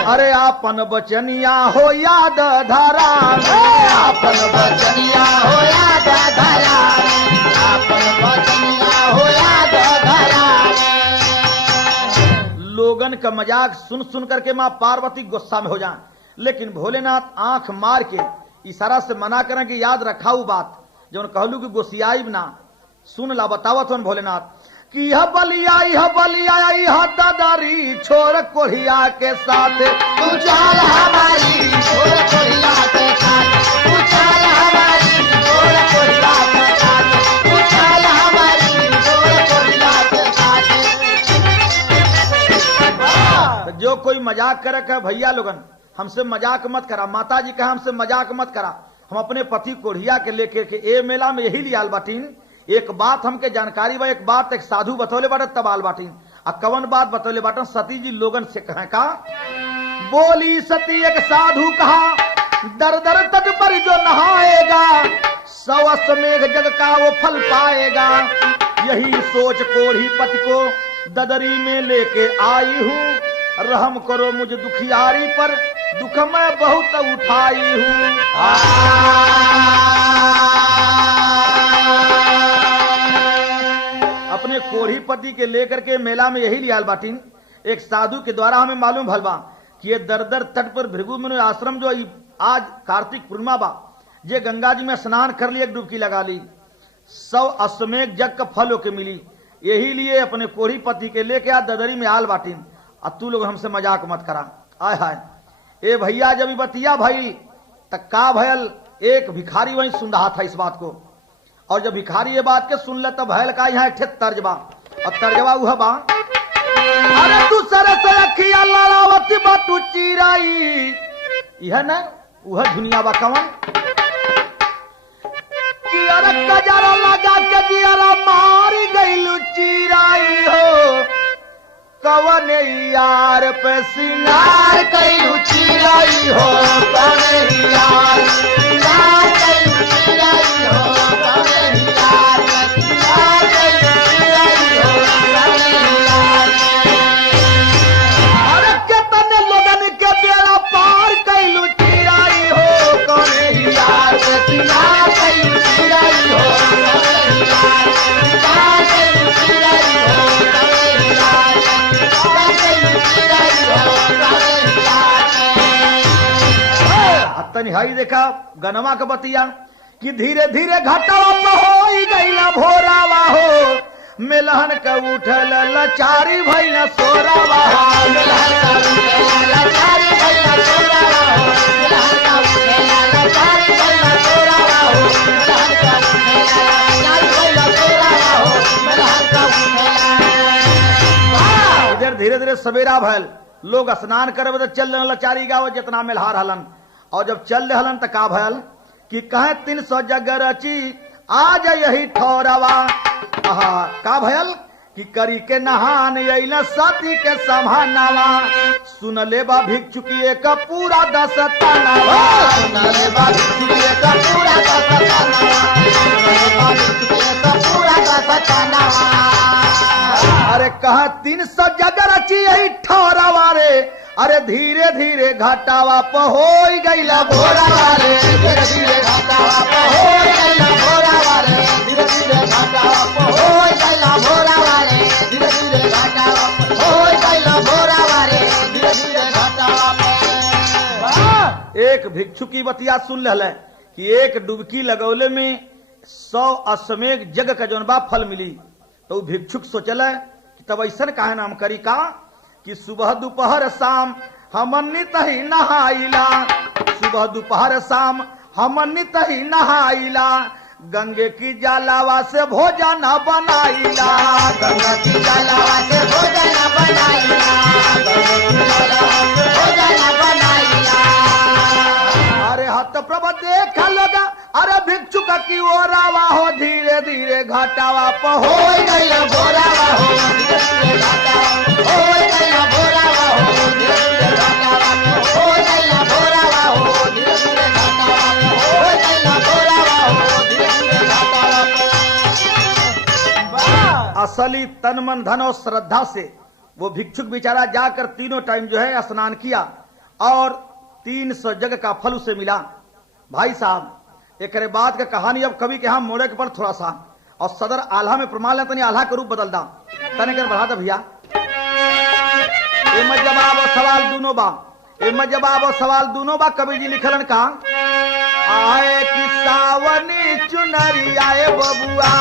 अरे आपन बचनिया हो याद धरा, आपन बचनिया हो याद धरा, आपन बचनिया हो याद धरा। लोगन का मजाक सुन सुन करके माँ पार्वती गुस्सा में हो जाए, लेकिन भोलेनाथ आंख मार के इशारा से मना करें कि याद रखाऊ बात जो कहलू कि गोसियाई ना सुन ला बतावत हन भोलेनाथ कि यह बलिया यह दादारी छोड़ कोढ़िया के साथ तू चाल हमारी छोड़ कोरिया के साथ, तू चाल हमारी छोड़ कोरिया के साथ, तू चाल हमारी छोड़ कोरिया के साथ। तो जो कोई मजाक करे कहे भैया लोगन हमसे मजाक मत करा, माता जी कहे हमसे मजाक मत करा, हम अपने पति कोढ़िया के लेके के ए मेला में यही लियाल बाटीन। एक बात हमके जानकारी बा, एक बात एक साधु बतौले बाटे तबाल बाटीन। आ कवन बात बतौले बाटन सती जी लोगन से कहे का बोली सती एक साधु कहा दर दर तट पर जो नहाएगा 100 अश्वमेघ जग का वो फल पाएगा। यही सोच कोढ़ी पति को ददरी में लेके आई हूँ, रहम करो मुझे दुखियारी पर दुख मैं बहुत उठाई हूँ। अपने कोढ़ी पति के लेकर के मेला में यही लियाल बाटीन। एक साधु के द्वारा हमें मालूम भलवा कि ये दर दर तट पर भृगु मुनि आश्रम जो आज कार्तिक पूर्णिमा बा जे गंगा जी में स्नान कर ली, एक डुबकी लगा ली, 100 अश्वमेघ जग का फल होके मिली। यही लिए अपने कोढ़ी पति के लेके आ ददरी में आल बाटीन। अब तू लोग हमसे मजाक मत करा। आय हाय ए भैया जब बतिया भई तक का भयल, एक भिखारी वहीं सुन रहा था इस बात को, और जब भिखारी ये बात के सुन ले तब भयल का यहाँ एक तर्जबा, और तर्जबा वह बा अरे तू सर से अखिया लालावती बातू चिराई, यह न वह दुनिया बा कवन कि अरे कजरा लगा के दियारा मारी गईलू चिराई हो, कवन यार पे सिंगार कैलू चिराई हो, कवन यार सिंगार कैलू चिराई हो, कवन यार सिंगार कैलू चिराई हो, कवन यार। अरे कितने लोगन के बेड़ा पार कैलू चिराई हो, कवन यार पे सिंगार कैलू चिराई हो, कवन यार सिंगार कैलू चिराई हो, कवन यार सिंगार कैलू चिराई हो, कवन यार। तनी हाई देखा गनमा के बतिया कि धीरे धीरे घटावा हो गईला भोरावा हो, मेलहन के उठल लचारी भइल सोरावा हो, मिलहर का उठेला लचारी भइला सोरावा हो, मिलहर का उठेला लचारी भइला सोरावा हो, मिलहर का उठेला लचारी भइला सोरावा हो, मिलहर का उठेला। इधर धीरे धीरे सवेरा भयल, लोग स्नान करे तो चल रहे लचारी गाँव जितना मेलहार हलन, और जब चल रहे हलन तो का भयल कि कहे 300 जग रची आज यही ठौरवा। का भयल कि करी के नहान अइला सती के समानावा, सुन ले बा भिक्षुकिए का पूरा 10 तनावा, सुनले बा भिक्षुकिए का पूरा 10 तनावा, सुनले बा भिक्षुकिए का पूरा 10 तनावा। अरे कहा 300 जग रची यही ठौरवा रे, अरे धीरे धीरे घटावा पहोई गईला भोरावा रे, धीरे धीरे घटावा पहोई गईला भोरावा रे, धीरे धीरे घटावा पहोई गईला भोरावा रे, धीरे धीरे घटावा पहोई गईला भोरावा रे, धीरे धीरे घटावा पे। एक भिक्षु की बतिया सुन ले कि एक डुबकी लगौले में 100 अश्वमेघ जग का जौन बा फल मिली। तो भिक्षुक सोचल कि तब ऐसा काहे नाम करी का कि सुबह दोपहर शाम हमन तही नहाइला, सुबह दोपहर शाम हमन तही नहाइला, गंगे की जलावा से भोजन बनाइला, गंगा की जलावा से भोजन बनाइला, गंगा की जलावा से भोजन बनाइला। अरे हत प्रभ देख लोगा, अरे भिक्षुक की ओरावा हो धीरे धीरे घटावा होई गईला भोरावा हो, धीरे धीरे घटावा होई गईला भोरावा हो, धीरे धीरे घटावा होई गईला भोरावा हो, धीरे धीरे घटावा होई गईला भोरावा हो, धीरे धीरे घटावा। असली तन मन धन और श्रद्धा से वो भिक्षुक बेचारा जाकर तीनों टाइम जो है स्नान किया और 300 जग का फल उसे मिला। भाई साहब एक बात का कहानी अब कवि के यहाँ मोड़े के पर थोड़ा सा और सदर आल्हा में प्रमाण लेते आल्हा का रूप बदल दा तने कर बढ़ा था भैया। एमे जवाब और सवाल दोनों बा, एमे जवाब और सवाल दोनों बा। कबीर जी लिखलन का आए कि सावनी चुनरी आए बबुआ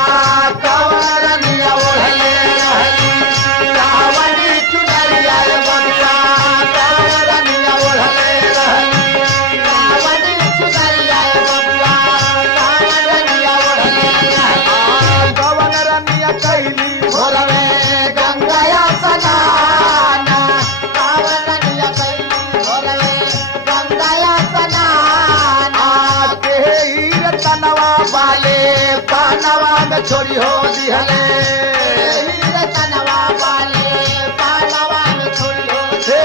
कंवरनिया ओढ़ले रहली सावनी चुनरी आए बबुआ कंवरनिया ओढ़ले रहली सावनी चुनरी आए बबुआ कंवरनिया ओढ़ले रहली कंवरनिया कैली भोरवे गंगाया सनाना कंवरनिया कैली भोरवे गंगाया सनाना के हीर तनवा वाले पानवा में छोरी हो दिहले हीर तनवा वाले पानवा में छोरी हो हे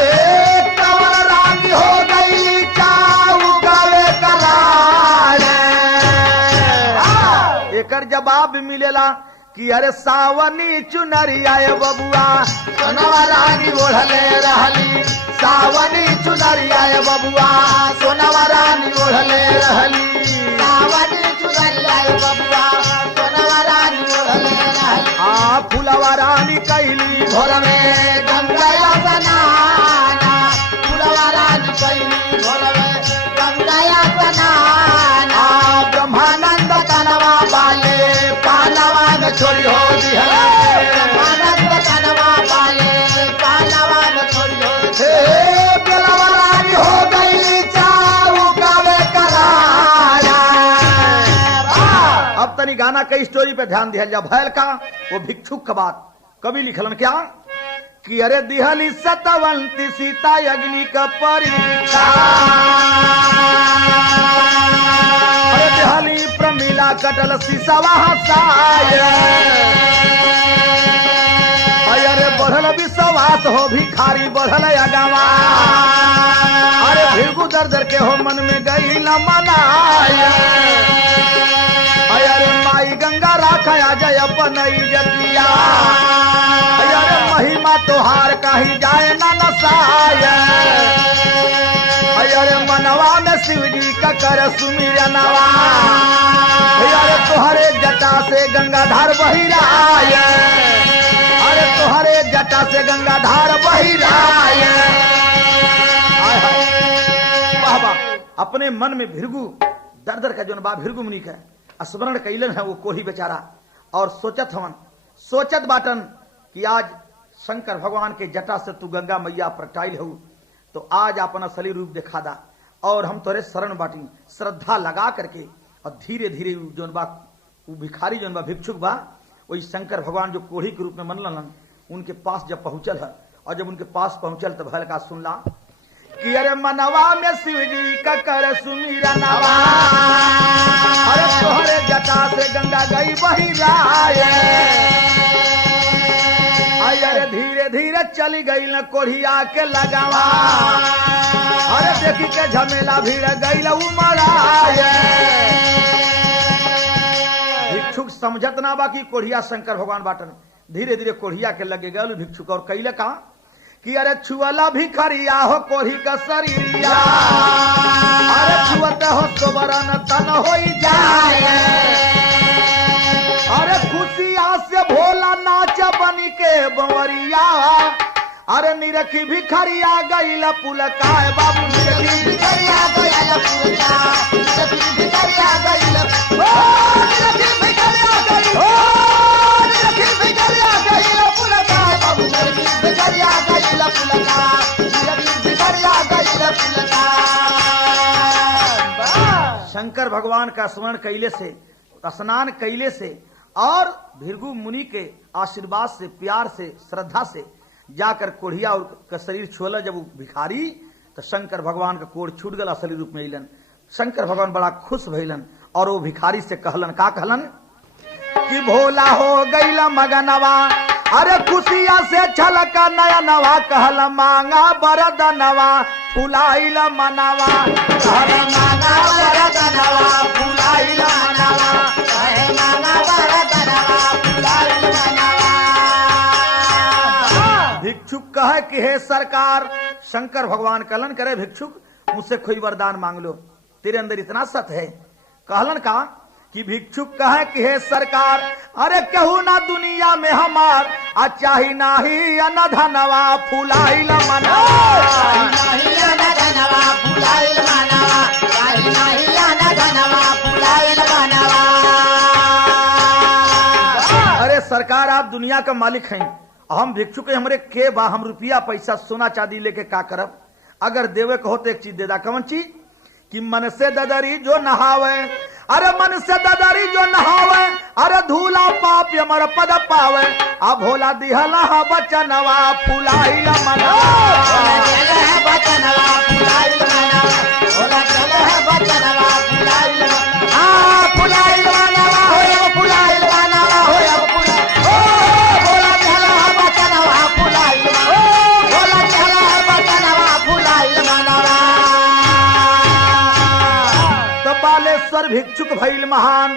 कंवर रानी हो गई चाऊ गावे कराने। एकर जवाब मिलेला कि अरे सावनी चुनरी आए बबुआ सोनवा रानी ओढ़ले रहली सावनी चुनरी आए बबुआ सोनवा रानी ओढ़ले रहली सावनी चुनरी आए बबुआ सोनवा रानी ओढ़ले रहली फुलवा रानी कैली भोर में गंगाया सनाना फुलवा रानी कैली भोर में गंगाया सनाना ब्रह्मानंद कनवा वाले पानवा में छोरी हो दिहले ब्रह्मानंद कनवा वाले पानवा में छोरी हो हे बेलवा रानी हो गई चाऊ गावे कराना। अब तनी गाना के स्टोरी पे ध्यान दिया जा। भैल का वो भिक्षुक का बात कभी लिखलन क्या कि अरे दिहली सतवंती सीता अग्नि का परीक्षा अरे दिहली प्रमिला कटल सीसवा हसाय अरे बढ़ल विश्वास हो भिखारी बढ़ल अगवा अरे भिरगु दर दर के हो मन में गई न मनाय अरे माई गंगा राखा जय अपन इज्जतिया अरे महिमा तोहार कहीं जाए न नसाय अरे मनवा में शिव जी का कर सुमिरनवा अरे तोहरे जटा से गंगाधार बही राय अरे तोहरे जटा से गंगाधार बही राय। वाह वाह। अपने मन में भिरगु दर दर का जो बा भिरगु मुनि का स्मरण कैलन है वो कोढ़ी बेचारा और सोचत हवन सोचत बाटन कि आज शंकर भगवान के जटा से तू गंगा मैया प्रगटाइल हो तो आज अपन असली रूप दिखा दा और हम तोरे शरण बाटी श्रद्धा लगा करके और धीरे धीरे जोन बा वो भिखारी जोन बा भिक्षुक बा वही शंकर भगवान जो कोढ़ी के रूप में मनलन उनके पास जब पहुंचल है और जब उनके पास पहुंचल तो भैल का सुनला कि अरे मनवा में शिव जी का कर सुमिरनवा अरे तोहरे जटा से गंगा गई बही राय अरे धीरे धीरे चली गई न कोढ़िया के लगावा अरे देखी के झमेला भीड़ गई उमराय। भिक्षुक समझत ना बाकी कोढ़िया शंकर भगवान बाटन धीरे धीरे कोढ़िया के लगे गल भिक्षुक और कैले का कि अरे छुअला भिखरिया हो कोढ़ी का शरीरिया अरे छुअत हो सोबरन तन हो जाए अरे खुशिया से भोला नाच बनी के बंवरिया अरे निरखी भिखरिया गईल पुलकाय बाबू निरखी भिखरिया गईल पुलका निरखी भिखरिया गईल निरखी भिखरिया गईल निरखी भिखरिया गईल पुलका बाबू निरखी भिखरिया गईल पुलका निरखी भिखरिया गईल पुलका। शंकर भगवान का स्मरण कैले से स्नान कैले से और भिरगु मुनि के आशीर्वाद से प्यार से श्रद्धा से जाकर कोढ़िया का शरीर छुअल जब वो भिखारी तो शंकर भगवान का कोढ़ छूट गल असली रूप में अलन। शंकर भगवान बड़ा खुश भइलन और वो भिखारी से कहलन का कहलन कि भोला हो गईला मगनवा अरे खुशिया से छलका नया नवा कहला मांगा बरदनवा फुलाइला मनवा कहला मांगा बरदनवा फुलाइला मनवा कहे मांगा बरदनवा फुलाइला मनवा। भिक्षुक कहे कि हे सरकार शंकर भगवान कहलन करे भिक्षुक मुझसे कोई वरदान मांग लो तेरे अंदर इतना सत है कहलन का कि भिक्षुक कहे कि हे सरकार, अरे कहू ना दुनिया में हमार आ चाही नाही अन धनवा फुलाइल अरे सरकार, आप दुनिया का मालिक हैं, हम भिक्षुक हैं, हमरे के बा, हम रुपया पैसा सोना चांदी लेके का करब? अगर देवे कहो तो एक चीज दे दा। कौन चीज? कि मन से ददरी जो नहावे, अरे मन से ददरी जो नहावे, अरे धूला पाप यमर पद पावे, आ भोला दिहला बचनवा फुलाइल बालेश्वर भिक्षुक भइल महान,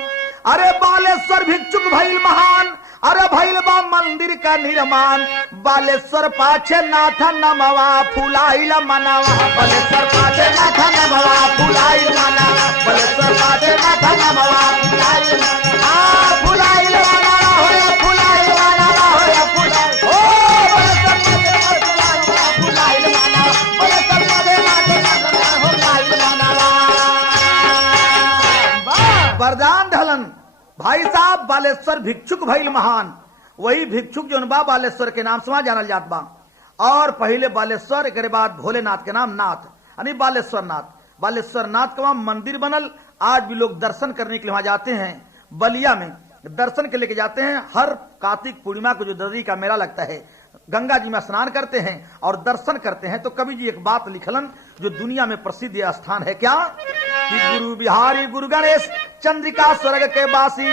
अरे बालेश्वर भिक्षुक भइल महान, अरे भइल बा मंदिर का निर्माण, बालेश्वर पाछे नाथ नमवा फुलाइल मनवा, बालेश्वर पाछे नाथ नमवा फुलाइल मनवा, बालेश्वर पाछे नाथ नमवा फुलाइल फुलाइल मनवा होया फुलाइल मनवा होया फुलाइल ओ बालेश्वर पाछे फुलाइल मनवा, बालेश्वर पाछे नाथ नमवा फुलाइल मनवा। वरदान ढलन भाई साहब, बालेश्वर भिक्षुक भइल महान, वही भिक्षुक जो बा बालेश्वर के नाम से जानल जात बा। और पहले बालेश्वर, एक बाद भोलेनाथ के नाम नाथ, यानी बालेश्वर नाथ। बालेश्वर नाथ का वहां मंदिर बनल, आज भी लोग दर्शन करने के लिए वहां जाते हैं। बलिया में दर्शन के लेके जाते हैं। हर कार्तिक पूर्णिमा को जो दरी का मेला लगता है, गंगा जी में स्नान करते हैं और दर्शन करते हैं। तो कवि जी एक बात लिखलन जो दुनिया में प्रसिद्ध यह स्थान है, क्या कि गुरु बिहारी गुरु गणेश चंद्रिका स्वर्ग के बासी,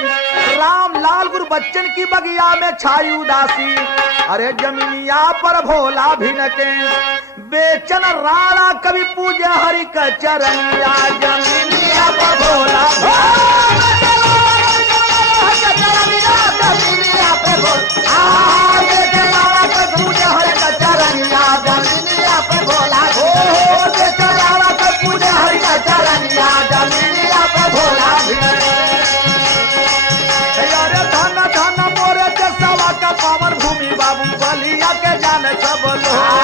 राम लाल गुरु बच्चन की बगिया में छाई उदासी, अरे जमीनिया पर भोला भिन के बेचन राणा कवि पूजा हरि का चरनिया, जमीनिया पर भोला धन धन मोरे जसवा का पावन भूमि बाबू बलिया के जाने सब लोग।